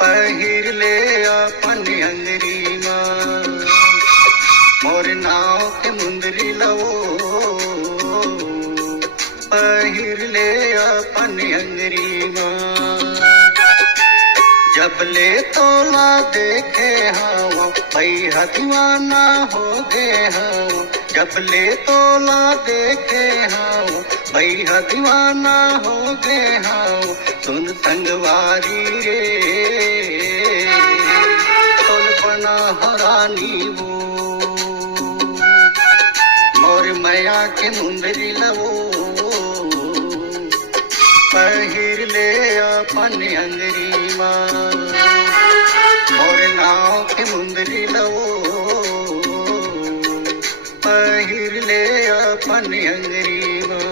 पहिर ले अपन अंगरी माँ, मोर नाव के मुंदरी लवो, पहिर ले अपन अंगरी माँ। जब ले तोला देखे हाँ भैया दीवाना हो गए हाँ, जब ले तोला देखे हाँ भैया दीवाना हो गए हाँ। सुन संगवारी रे तोल बना हरानी वो, मोर मैया के मुंदरी लवो, पहिर ले अपन अंगरी माँ, मोर नाव के मुंदरी लवो, पहिर ले अपन अंगरी माँ।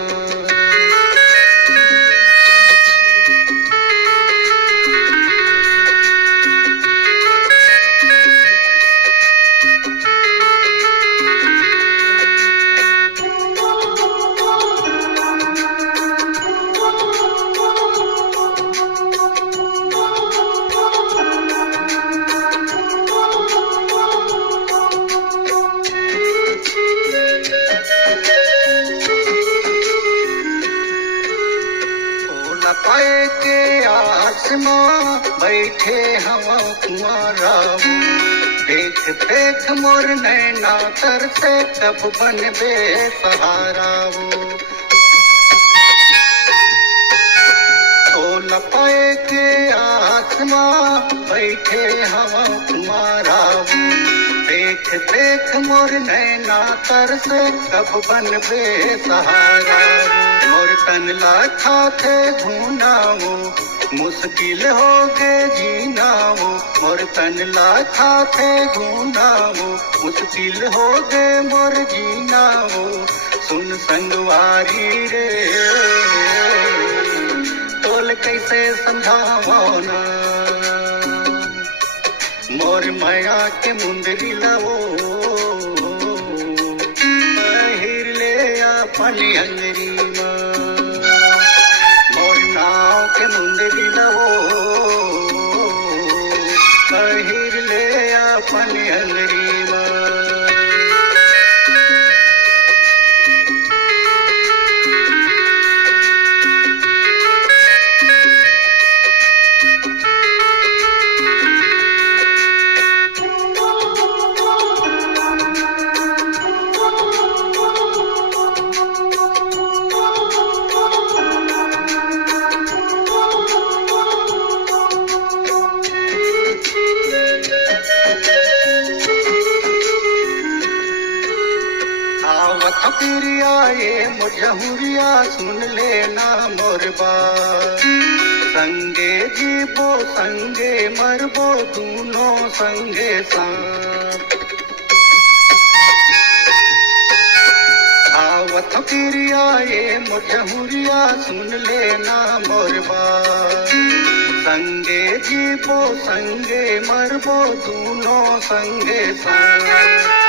पाए के आसमां बैठे हवा कुआरा, देख देख मोर नैना तर से कब बन बे सहारा वो। तो लपाए के आसमां बैठे हवा कुआरा, देख देख मोर नैना तर से कब बन बे सहारा। मोर तन लाखा थे घूना वो, मुश्किल हो गए जीना वो, मोर तन लाखा थे घूना वो, मुश्किल हो गए मोर जीना वो। सुन संगवारी रे तोल कैसे समझावो ना, मोर माया के मुंदरी लवो, पहिर ले अपन अंगरी माँ, मोर नाव के मुंदरी लवो, पहिर ले अपन अंगरी माँ। खपिरिया ये मुजहुरिया सुन लेना मोर बात, संगे जीबो संगे मरबो दोनों संगे साथ। आवत खपिरिया ये मुजहुरिया सुन लेना मोर बात, संगे जीबो संगे मरबो दोनों संगे साथ।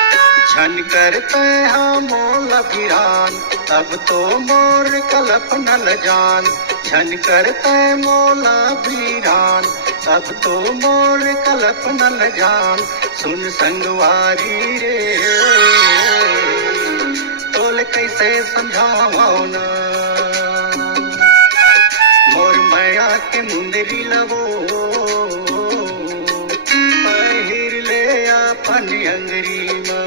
झन करते हाँ मोल भिरान तब तो मोर कल्प नल जान, झन करते मोला भिरान तब तो मोर कल्प नल जान। सुन संगवारी रे तोल कैसे समझावो ना, मोर माया के मुंदरी लवो, पहिर ले अपन अंगरी माँ,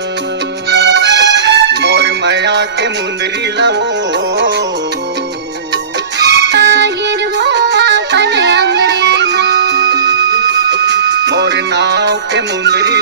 मोर माया के मुंदरी लवो, पहिर वो अपन अंगरी माँ, मोर नाव के मुंदरी